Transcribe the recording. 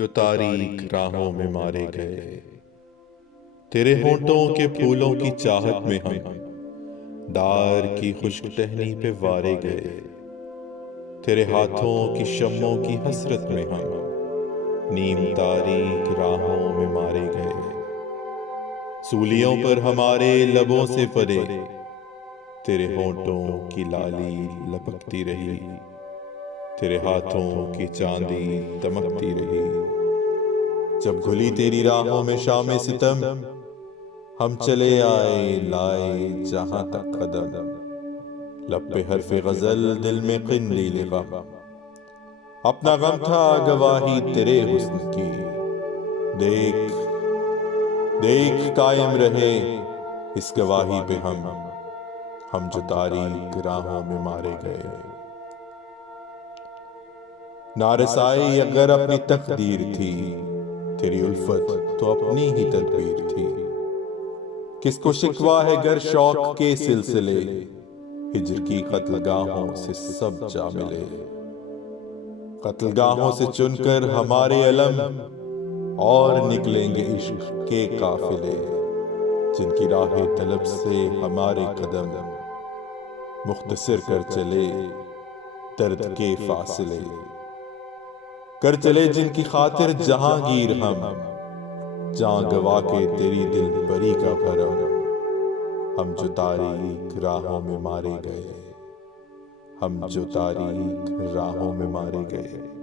जो तारीख राहों में मारे गए। तेरे होंठों के फूलों की चाहत में हम डार की खुश्क टहनी पे वारे गए। तेरे हाथों की शम्मों की हसरत में हम नीम तारीख राहों में मारे गए। सूलियों पर हमारे लबों से परे तेरे होंठों की लाली लपकती रही। तेरे हाथों की चांदी दमकती रही। जब घुली तेरी राहों में शाम सितम, हम चले आए लाए जहां तक कदम। लब पे हरफे गजल दिल में क़िंदील गम। अपना गम था गवाही तेरे हुस्न की। देख देख कायम रहे इस गवाही पे हम जो तारीक राहों में मारे गए। नारसाई अगर अपनी तकदीर थी, तेरी उल्फत तो अपनी ही तदबीर थी। किसको शिकवा है गर शौक के सिलसिले, हिज्र की कत्लगाहों से सब जा मिले। कत्लगाहों से चुनकर हमारे अलम और निकलेंगे इश्क के काफिले। जिनकी राह तलब से हमारे कदम मुख्तसर कर चले दर्द के फासिले। कर चले जिनकी खातिर जहांगीर हम, जां गवा के तेरी दिल बरी का भरम। हम जो तारीक राहों में मारे गए, हम जो तारीक राहों में मारे गए।